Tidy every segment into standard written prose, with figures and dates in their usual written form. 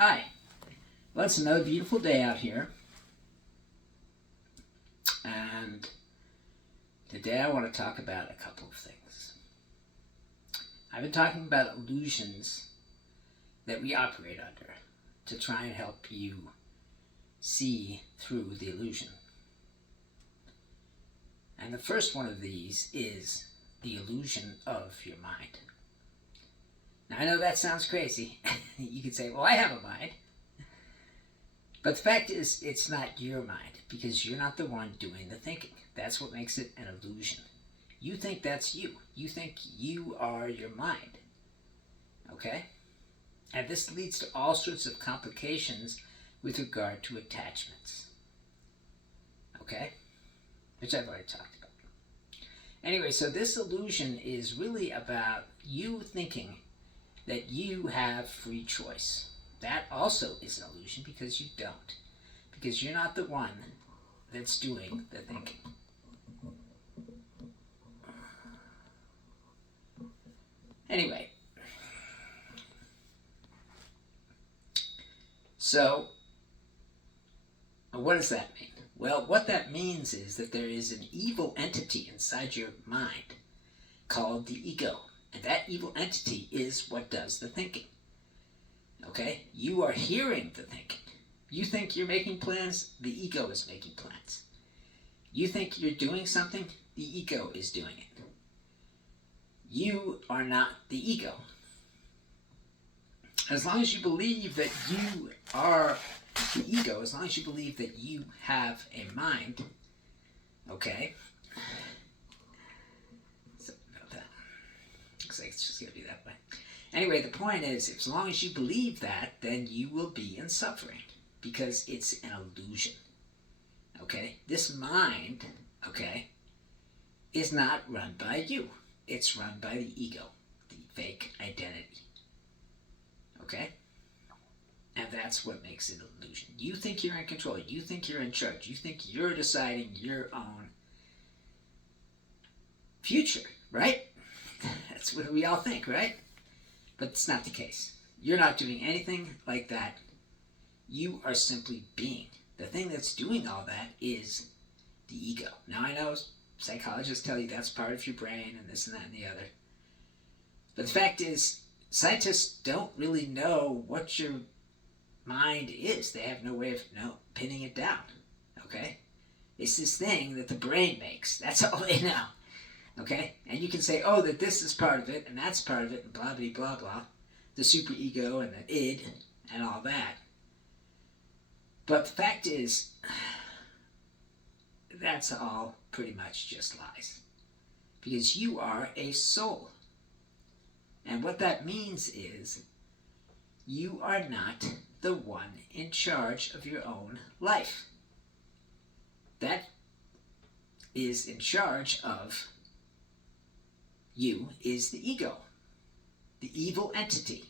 Hi. Well, it's another beautiful day out here. And today I want to talk about a couple of things. I've been talking about illusions that we operate under to try and help you see through the illusion. And the first one of these is the illusion of your mind. Now, I know that sounds crazy. You could say, well, I have a mind. But the fact is, it's not your mind because you're not the one doing the thinking. That's what makes it an illusion. You think that's you. You think you are your mind. Okay? And this leads to all sorts of complications with regard to attachments. Okay? Which I've already talked about. Anyway, so this illusion is really about you thinking that you have free choice. That also is an illusion because you don't. Because you're not the one that's doing the thinking. Anyway, so what does that mean? Well, what that means is that there is an evil entity inside your mind called the ego. And that evil entity is what does the thinking. Okay? You are hearing the thinking. You think you're making plans, the ego is making plans. You think you're doing something, the ego is doing it. You are not the ego. As long as you believe that you are the ego, as long as you believe that you have a mind, okay? Something about that. Looks like it's just going to be that way. Anyway, the point is, as long as you believe that, then you will be in suffering because it's an illusion. Okay? This mind, okay, is not run by you. It's run by the ego, the fake identity. Okay? And that's what makes it an illusion. You think you're in control. You think you're in charge. You think you're deciding your own future, right? That's what we all think, right? But it's not the case. You're not doing anything like that. You are simply being. The thing that's doing all that is the ego. Now, I know psychologists tell you that's part of your brain and this and that and the other. But the fact is, scientists don't really know what your mind is. They have no way of pinning it down. Okay? It's this thing that the brain makes. That's all they know. Okay? And you can say, oh, that this is part of it, and that's part of it, and blah, blah, blah, blah. The superego and the id and all that. But the fact is, that's all pretty much just lies. Because you are a soul. And what that means is, you are not the one in charge of your own life. That is in charge of you is the ego, the evil entity.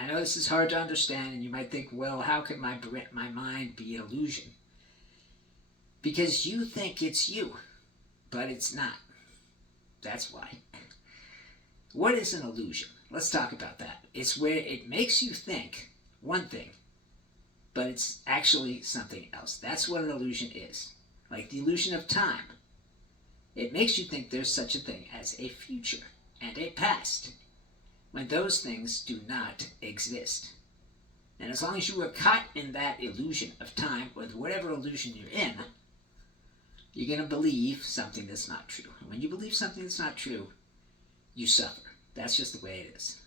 I know this is hard to understand, and you might think, well, how could my mind be an illusion? Because you think it's you, but it's not. That's why. What is an illusion? Let's talk about that. It's where it makes you think one thing, but it's actually something else. That's what an illusion is. Like the illusion of time. It makes you think there's such a thing as a future and a past, when those things do not exist. And as long as you are caught in that illusion of time, or whatever illusion you're in, you're going to believe something that's not true. And when you believe something that's not true, you suffer. That's just the way it is.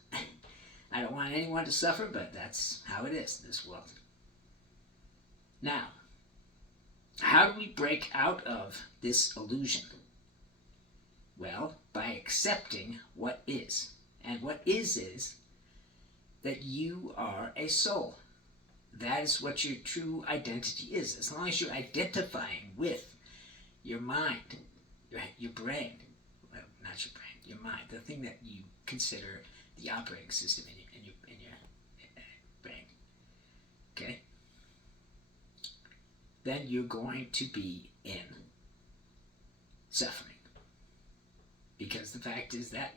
I don't want anyone to suffer, but that's how it is in this world. Now, how do we break out of this illusion? Well, by accepting what is. And what is that you are a soul. That is what your true identity is. As long as you're identifying with your mind, your brain, well, not your brain, your mind, the thing that you consider the operating system in your brain, okay? Then you're going to be in suffering. Because the fact is that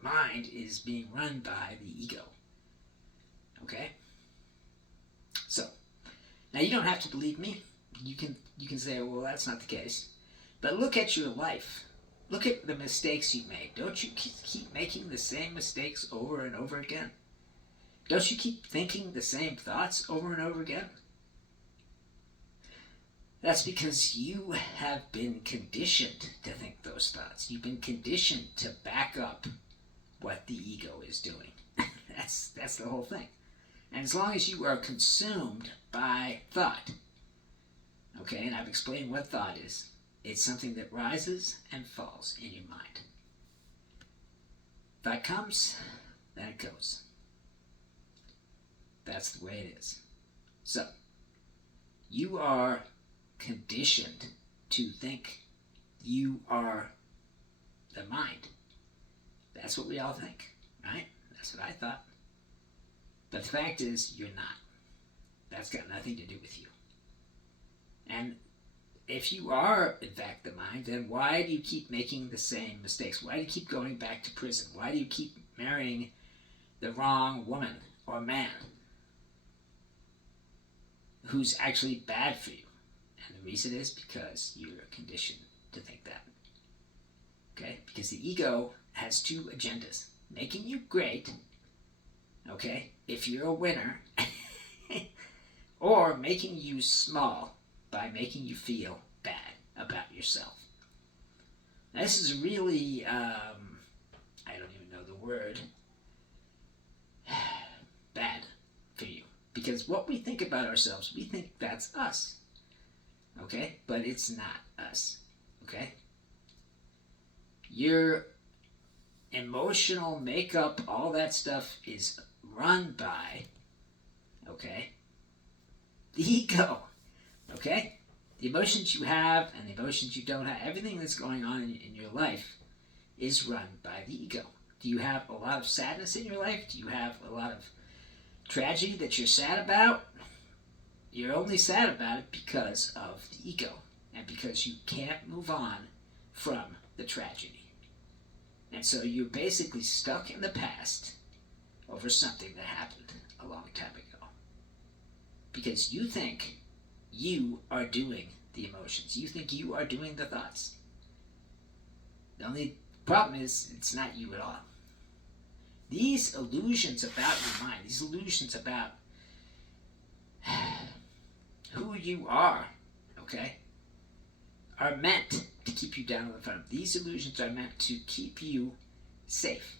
mind is being run by the ego. Okay? So, now you don't have to believe me. You can say, well, that's not the case. But look at your life. Look at the mistakes you've made. Don't you keep making the same mistakes over and over again? Don't you keep thinking the same thoughts over and over again? That's because you have been conditioned to think those thoughts. You've been conditioned to back up what the ego is doing. That's the whole thing. And as long as you are consumed by thought, okay, and I've explained what thought is, it's something that rises and falls in your mind. Thought comes, then it goes. That's the way it is. So, you are conditioned to think you are the mind. That's what we all think, right? That's what I thought. But the fact is, you're not. That's got nothing to do with you. And if you are, in fact, the mind, then why do you keep making the same mistakes? Why do you keep going back to prison? Why do you keep marrying the wrong woman or man who's actually bad for you? And the reason is because you're conditioned to think that. Okay? Because the ego has two agendas. Making you great, okay, if you're a winner, or making you small by making you feel bad about yourself. Now, this is really, I don't even know the word, bad for you. Because what we think about ourselves, we think that's us. Okay? But it's not us. Okay? Your emotional makeup, all that stuff is run by, okay, the ego. Okay? The emotions you have and the emotions you don't have, everything that's going on in your life is run by the ego. Do you have a lot of sadness in your life? Do you have a lot of tragedy that you're sad about? You're only sad about it because of the ego and because you can't move on from the tragedy. And so you're basically stuck in the past over something that happened a long time ago. Because you think you are doing the emotions. You think you are doing the thoughts. The only problem is it's not you at all. These illusions about your mind, these illusions about who you are, okay, are meant to keep you down on the front. These illusions are meant to keep you safe.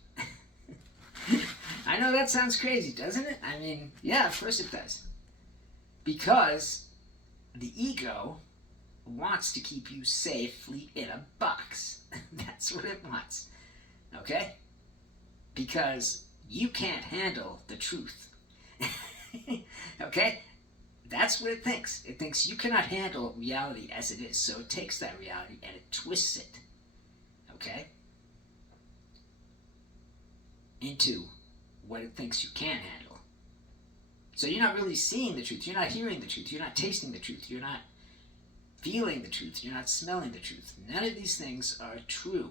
I know that sounds crazy, doesn't it? I mean, yeah, of course it does. Because the ego wants to keep you safely in a box. That's what it wants. Okay? Because you can't handle the truth. Okay? That's what it thinks. It thinks you cannot handle reality as it is, so it takes that reality and it twists it. Okay? Into what it thinks you can handle. So you're not really seeing the truth. You're not hearing the truth. You're not tasting the truth. You're not feeling the truth. You're not smelling the truth. None of these things are true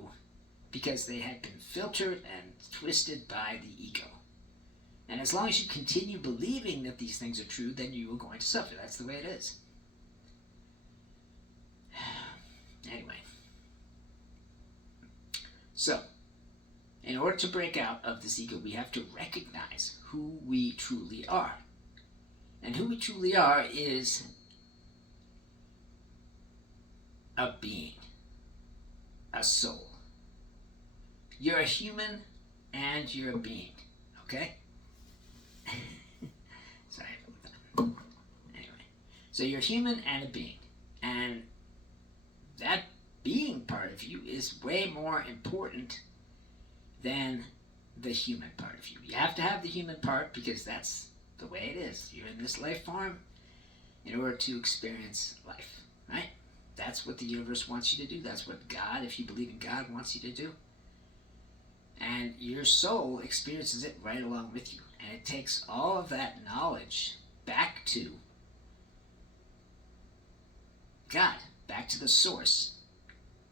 because they had been filtered and twisted by the ego. And as long as you continue believing that these things are true, then you are going to suffer. That's the way it is. Anyway. So, in order to break out of this ego, we have to recognize who we truly are. And who we truly are is a being, a soul. You're a human and you're a being, okay? Sorry about that. Anyway, so you're human and a being. And that being part of you is way more important than the human part of you. You have to have the human part because that's the way it is. You're in this life form in order to experience life, right? That's what the universe wants you to do. That's what God, if you believe in God, wants you to do. And your soul experiences it right along with you. And it takes all of that knowledge back to God, back to the source,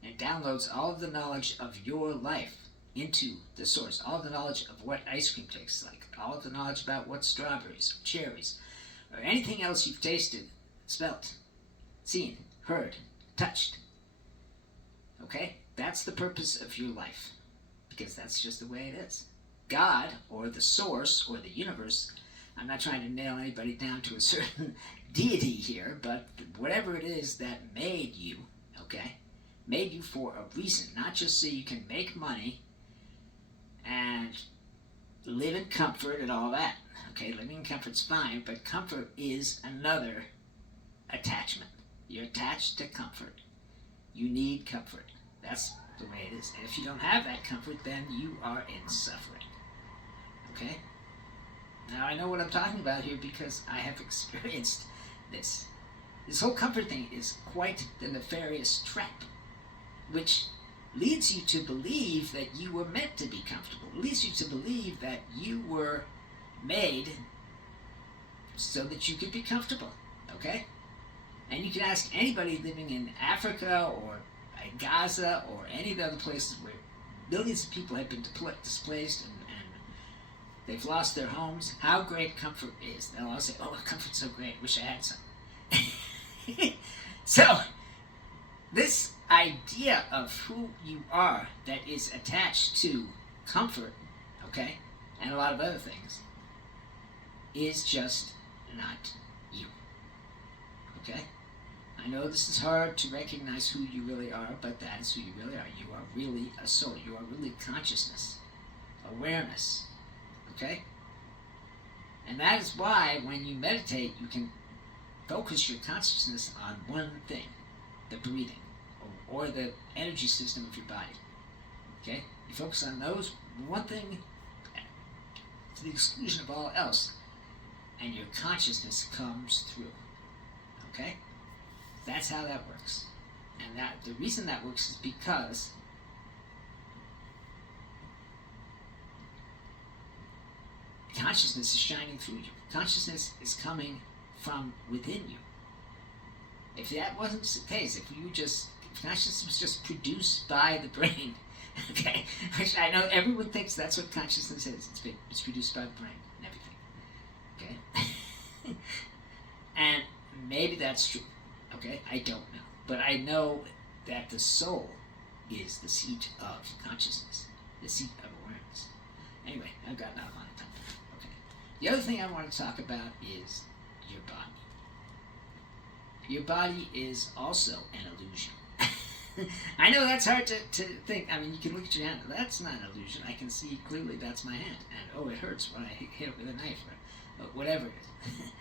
and downloads all of the knowledge of your life into the source. All of the knowledge of what ice cream tastes like, all of the knowledge about what strawberries, or cherries, or anything else you've tasted, smelt, seen, heard, touched. Okay? That's the purpose of your life, because that's just the way it is. God, or the source, or the universe, I'm not trying to nail anybody down to a certain deity here, but whatever it is that made you, okay, made you for a reason, not just so you can make money and live in comfort and all that. Okay, living in comfort's fine, but comfort is another attachment. You're attached to comfort. You need comfort. That's the way it is. And if you don't have that comfort, then you are in suffering. Okay? Now, I know what I'm talking about here because I have experienced this. This whole comfort thing is quite the nefarious trap, which leads you to believe that you were meant to be comfortable. It leads you to believe that you were made so that you could be comfortable. Okay? And you can ask anybody living in Africa or Gaza or any of the other places where millions of people have been displaced and they've lost their homes, how great comfort is. They'll all say, oh, comfort's so great, wish I had some. So, this idea of who you are that is attached to comfort, okay, and a lot of other things, is just not you. Okay? I know this is hard to recognize who you really are, but that is who you really are. You are really a soul. You are really consciousness, awareness. Okay? And that is why when you meditate, you can focus your consciousness on one thing, the breathing, or the energy system of your body. Okay? You focus on those one thing to the exclusion of all else, and your consciousness comes through. Okay? That's how that works. And that the reason that works is because consciousness is shining through you. Consciousness is coming from within you. If that wasn't the case, if consciousness was just produced by the brain, okay, which I know everyone thinks that's what consciousness is. It's produced by the brain and everything. Okay? And maybe that's true. Okay? I don't know. But I know that the soul is the seat of consciousness, the seat of awareness. Anyway, I've gotten out of line. Okay. The other thing I want to talk about is your body. Your body is also an illusion. I know that's hard to think. I mean, you can look at your hand. That's not an illusion. I can see clearly that's my hand. And, oh, it hurts when I hit it with a knife or whatever it is.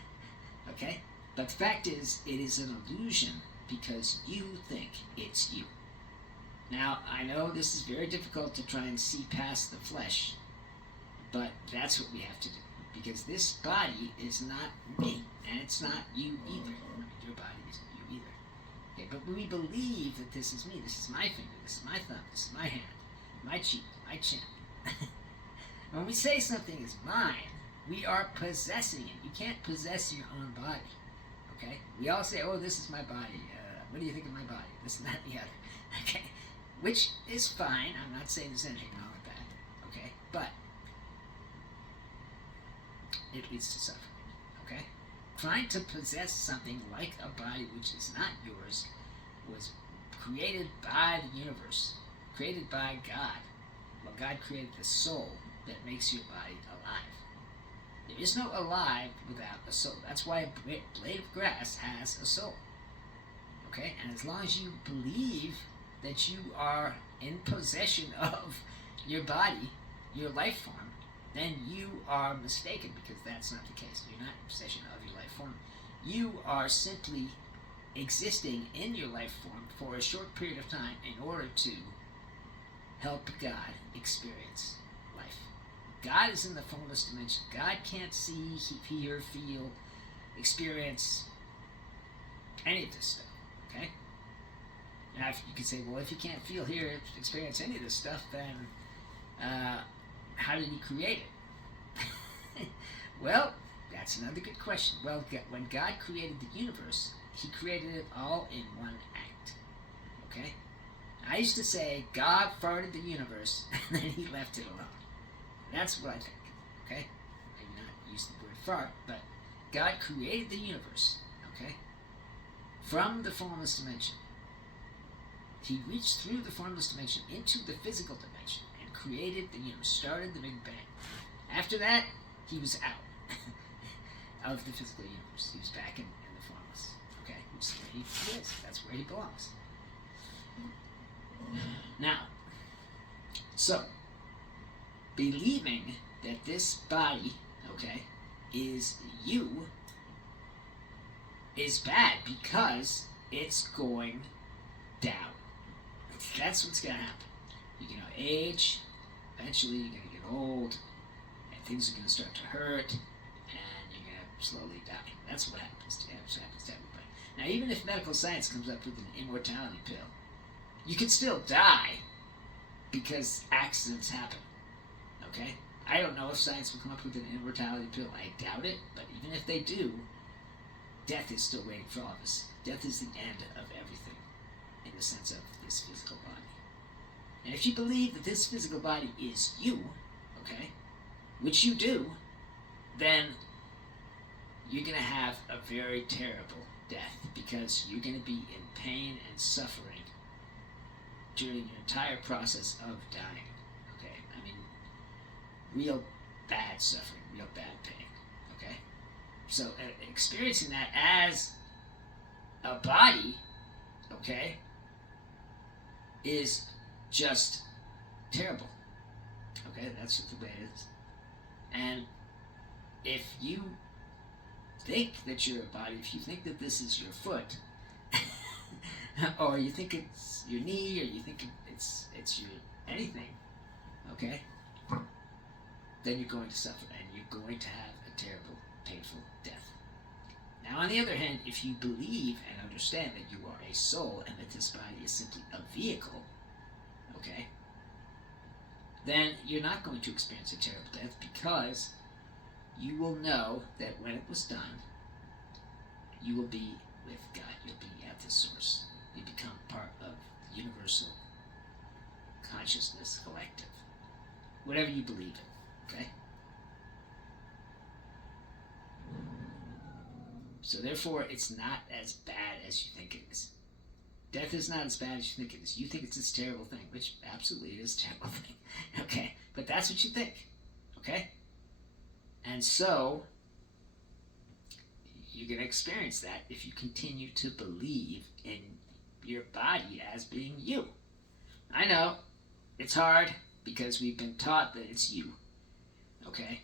Okay? But the fact is, it is an illusion because you think it's you. Now, I know this is very difficult to try and see past the flesh, but that's what we have to do. Because this body is not me, and it's not you either. Your body isn't you either. Okay, but we believe that this is me. This is my finger. This is my thumb. This is my hand. My cheek. My chin. When we say something is mine, we are possessing it. You can't possess your own body. Okay? We all say, oh, this is my body. What do you think of my body? This and that and the other. Okay? Which is fine. I'm not saying there's anything wrong with that. Okay? But it leads to suffering. Okay? Trying to possess something like a body which is not yours was created by the universe, created by God. Well, God created the soul that makes your body alive. There is no alive without a soul. That's why a blade of grass has a soul. Okay? And as long as you believe that you are in possession of your body, your life form, then you are mistaken, because that's not the case. You're not in possession of your life form. You are simply existing in your life form for a short period of time in order to help God experience life. God is in the formless dimension. God can't see, hear, feel, experience any of this stuff. Okay? Now, if you could say, well, if you can't feel, hear, experience any of this stuff, then how did he create it? Well, that's another good question. Well, when God created the universe, he created it all in one act. Okay? I used to say God farted the universe and then he left it alone. That's what I think. Okay? far, but God created the universe, okay, from the formless dimension. He reached through the formless dimension into the physical dimension and created the universe, started the Big Bang. After that, he was out of the physical universe. He was back in the formless. Okay, which is where he is. That's where he belongs. Now, so believing that this body, okay, is you is bad because it's going down. That's what's going to happen. You're going to age, eventually you're going to get old, and things are going to start to hurt, and you're going to slowly die. That's what happens to everybody. Now, even if medical science comes up with an immortality pill, you can still die because accidents happen. Okay? I don't know if science will come up with an immortality pill. I doubt it, but even if they do, death is still waiting for all of us. Death is the end of everything in the sense of this physical body. And if you believe that this physical body is you, okay, which you do, then you're going to have a very terrible death because you're going to be in pain and suffering during your entire process of dying. Okay? I mean, real bad suffering, real bad pain. Okay? So, experiencing that as a body, okay, is just terrible. Okay? That's just the way it is. And if you think that you're a body, if you think that this is your foot, or you think it's your knee, or you think it's your anything, okay, then you're going to suffer, and you're going to have a terrible, painful death. Now, on the other hand, if you believe and understand that you are a soul and that this body is simply a vehicle, okay, then you're not going to experience a terrible death because you will know that when it was done, you will be with God. You'll be at the source. You become part of the universal consciousness collective. Whatever you believe in, okay? So therefore, it's not as bad as you think it is. Death is not as bad as you think it is. You think it's this terrible thing, which absolutely it is a terrible thing, okay? But that's what you think, okay? And so, you're going to experience that if you continue to believe in your body as being you. I know, it's hard because we've been taught that it's you, okay?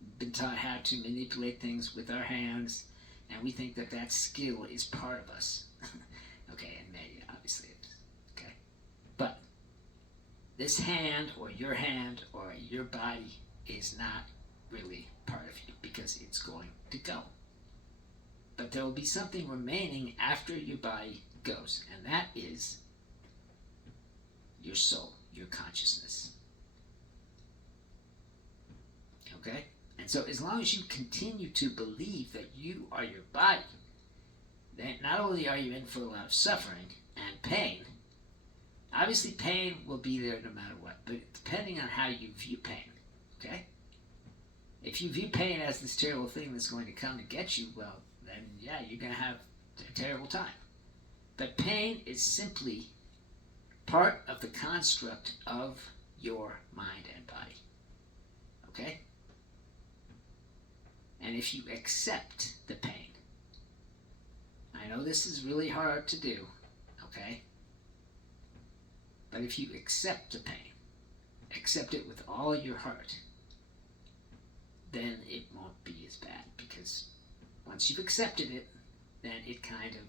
We've been taught how to manipulate things with our hands, and we think that that skill is part of us. Okay, and maybe, obviously it is, okay? But this hand or your body is not really part of you because it's going to go. But there will be something remaining after your body goes, and that is your soul, your consciousness. Okay? And so as long as you continue to believe that you are your body, then not only are you in for a lot of suffering and pain, obviously pain will be there no matter what, but depending on how you view pain, okay? If you view pain as this terrible thing that's going to come to get you, well, then yeah, you're going to have a terrible time. But pain is simply part of the construct of your mind and body. Okay? And if you accept the pain, I know this is really hard to do, okay? But if you accept the pain, accept it with all your heart, then it won't be as bad, because once you've accepted it, then it kind of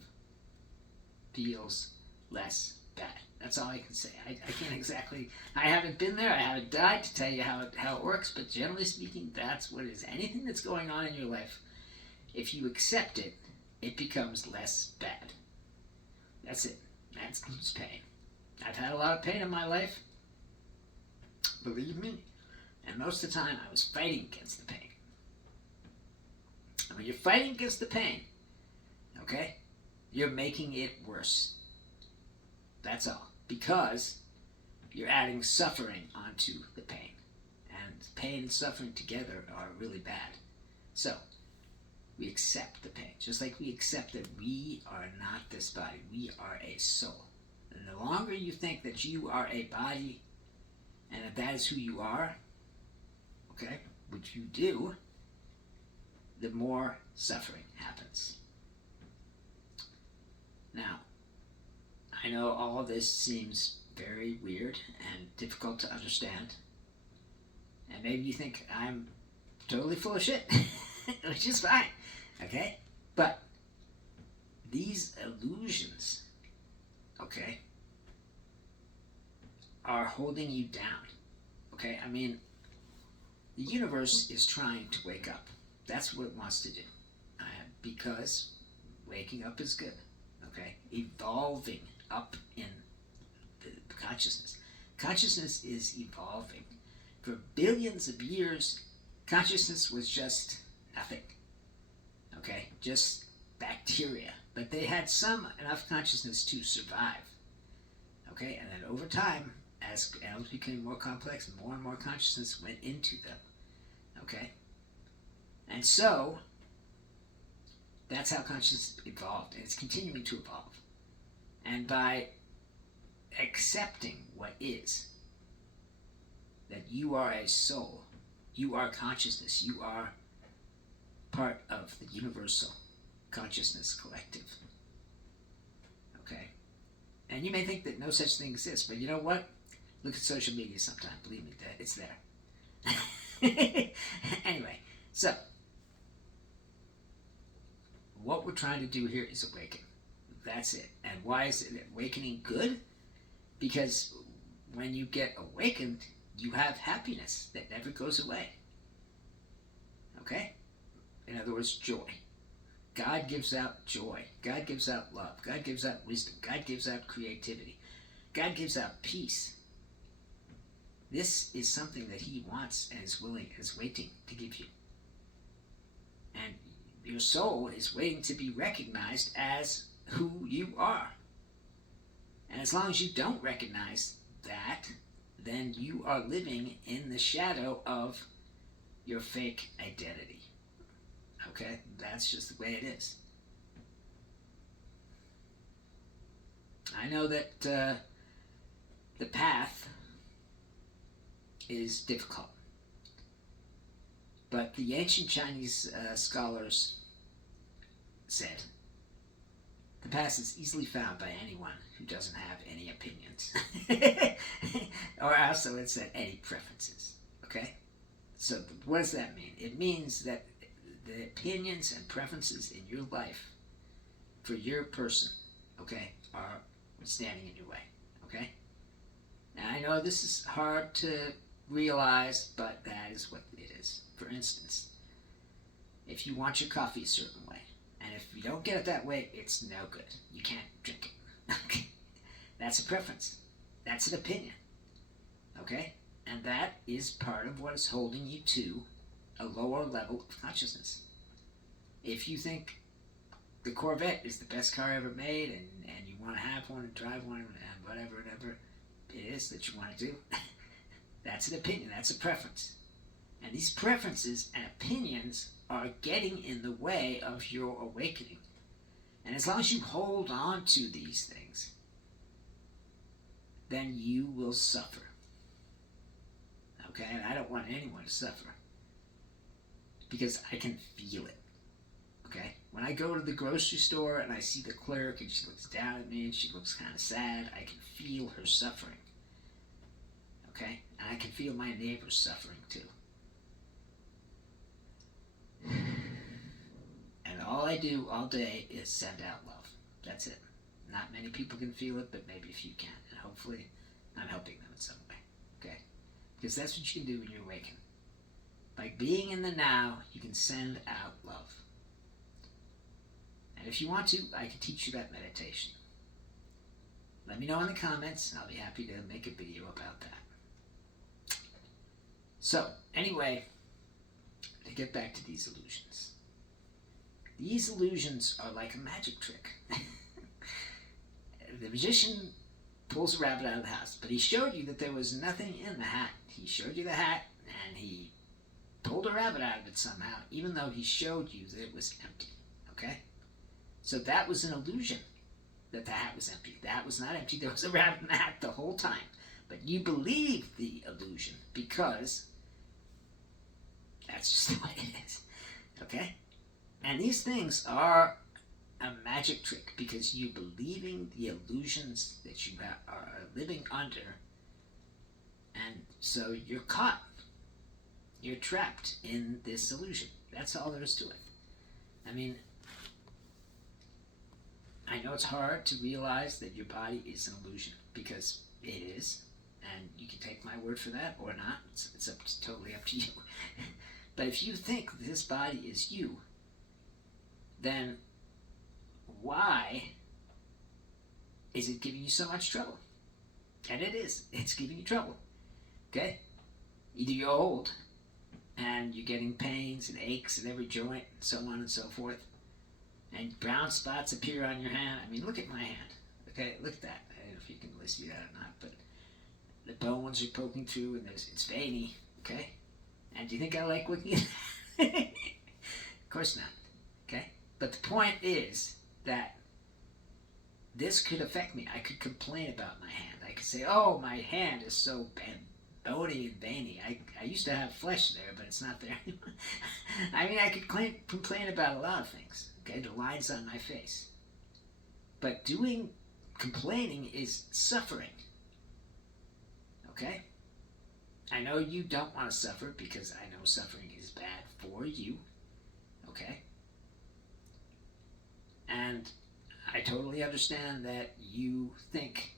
feels less bad. That's all I can say. I can't exactly, I haven't been there, I haven't died to tell you how it works, but generally speaking, that's what it is. Anything that's going on in your life, if you accept it, it becomes less bad. That's it. That includes pain. I've had a lot of pain in my life, believe me, and most of the time I was fighting against the pain. And when you're fighting against the pain, okay, you're making it worse. That's all. Because you're adding suffering onto the pain. And pain and suffering together are really bad. So, We accept the pain, just like we accept that we are not this body. We are a soul. And the longer you think that you are a body and that is who you are, okay, which you do, the more suffering happens. Now, I know all of this seems very weird and difficult to understand. And maybe you think I'm totally full of shit, which is fine, okay? But these illusions, okay, are holding you down, okay? I mean, the universe is trying to wake up. That's what it wants to do, because waking up is good, okay? Evolving up in the consciousness. Consciousness is evolving. For billions of years, consciousness was just nothing, okay? Just bacteria. But they had enough consciousness to survive, okay? And then over time, as animals became more complex, more and more consciousness went into them, okay? And so, that's how consciousness evolved, and it's continuing to evolve. And by accepting what is, that you are a soul, you are consciousness, you are part of the universal consciousness collective. Okay? And you may think that no such thing exists, but you know what? Look at social media sometime. Believe me, that it's there. Anyway, so what we're trying to do here is awaken. That's it. And why is it awakening good? Because when you get awakened, you have happiness that never goes away. Okay? In other words, joy. God gives out joy. God gives out love. God gives out wisdom. God gives out creativity. God gives out peace. This is something that He wants and is willing, is waiting to give you. And your soul is waiting to be recognized as who you are. And as long as you don't recognize that, then you are living in the shadow of your fake identity. Okay? That's just the way it is. I know that the path is difficult. But the ancient Chinese scholars said, the path is easily found by anyone who doesn't have any opinions. Or also it said any preferences. Okay? So what does that mean? It means that the opinions and preferences in your life for your person, okay, are standing in your way. Okay? And I know this is hard to realize, but that is what it is. For instance, if you want your coffee a certain way, and if you don't get it that way, it's no good. You can't drink it. Okay? That's a preference. That's an opinion. Okay? And that is part of what is holding you to a lower level of consciousness. If you think the Corvette is the best car ever made, and you want to have one and drive one and whatever it is that you want to do, that's an opinion. That's a preference. And these preferences and opinions are getting in the way of your awakening. And as long as you hold on to these things, then you will suffer. Okay? And I don't want anyone to suffer, because I can feel it. Okay? When I go to the grocery store and I see the clerk and she looks down at me and she looks kind of sad, I can feel her suffering. Okay? And I can feel my neighbors suffering too. And all I do all day is send out love. That's it. Not many people can feel it, but maybe a few can. And hopefully I'm helping them in some way. Okay? Because that's what you can do when you're awakened. By being in the now, you can send out love. And if you want to, I can teach you that meditation. Let me know in the comments, and I'll be happy to make a video about that. So, anyway, to get back to these illusions. These illusions are like a magic trick. The magician pulls a rabbit out of the house, but he showed you that there was nothing in the hat. He showed you the hat, and he pulled a rabbit out of it somehow, even though he showed you that it was empty. Okay? So that was an illusion, that the hat was empty. The hat was not empty. There was a rabbit in the hat the whole time. But you believed the illusion because that's just the way it is. Okay? And these things are a magic trick because you believing the illusions that you are living under, and so you're caught. You're trapped in this illusion. That's all there is to it. I mean, I know it's hard to realize that your body is an illusion because it is, and you can take my word for that or not. It's totally up to you. But if you think this body is you, then why is it giving you so much trouble? And it is. It's giving you trouble. Okay? Either you're old and you're getting pains and aches in every joint and so on and so forth, and brown spots appear on your hand. I mean, look at my hand. Okay? Look at that. I don't know if you can really see that or not, but the bones are poking through and it's veiny. Okay? And do you think I like looking at that? Of course not. Okay? But the point is that this could affect me. I could complain about my hand. I could say, oh, my hand is so bony and veiny. I used to have flesh there, but it's not there anymore. I mean, I could complain about a lot of things. Okay, the lines on my face. But complaining is suffering. Okay? I know you don't want to suffer because I know suffering is bad for you. Okay? And I totally understand that you think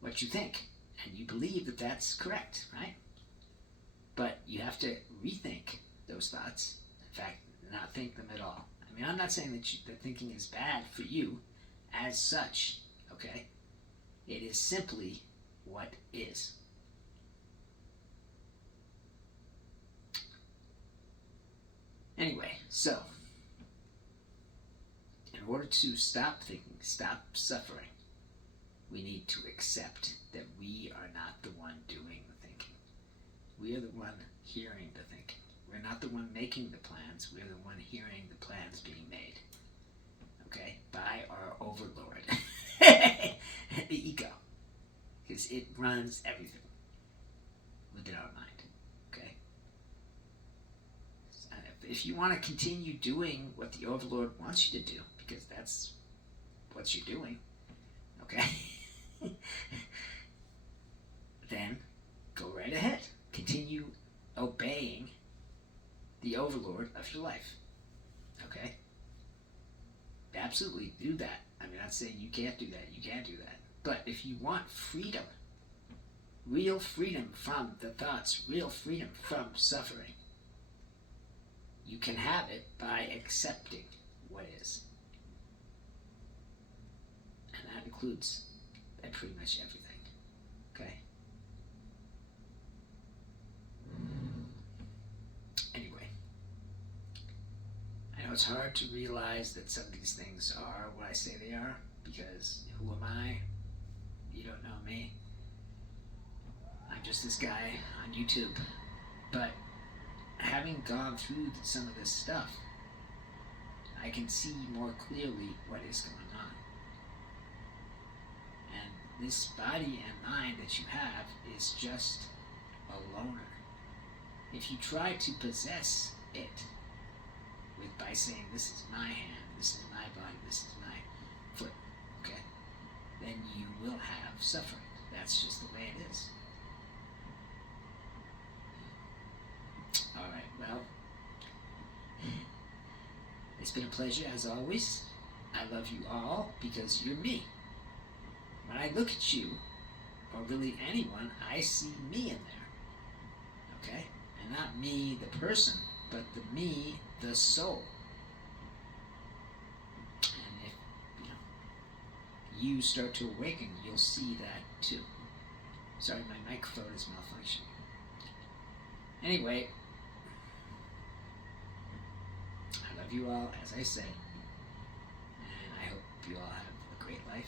what you think, and you believe that that's correct, right? But you have to rethink those thoughts. In fact, not think them at all. I mean, I'm not saying that thinking is bad for you as such, okay? It is simply what is. Anyway, so in order to stop thinking, stop suffering, we need to accept that we are not the one doing the thinking. We are the one hearing the thinking. We're not the one making the plans. We're the one hearing the plans being made. Okay? By our overlord. The ego. Because it runs everything within our mind. Okay? If you want to continue doing what the overlord wants you to do, because that's what you're doing, okay? Then go right ahead. Continue obeying the overlord of your life. Okay? Absolutely do that. I'm not saying you can't do that. You can do that. But if you want freedom, real freedom from the thoughts, real freedom from suffering, you can have it by accepting what is. And that includes pretty much everything. Okay? Anyway, I know it's hard to realize that some of these things are what I say they are, because who am I? You don't know me. I'm just this guy on YouTube. But having gone through some of this stuff, I can see more clearly what is going on. And this body and mind that you have is just a loner. If you try to possess it by saying, this is my hand, this is my body, this is my foot, okay, then you will have suffering. That's just the way it is. Alright, well, it's been a pleasure as always. I love you all because you're me. When I look at you, or really anyone, I see me in there. Okay? And not me, the person, but the me, the soul. And if you start to awaken, you'll see that too. Sorry, my microphone is malfunctioning. Anyway, I love you all, as I said, and I hope you all have a great life.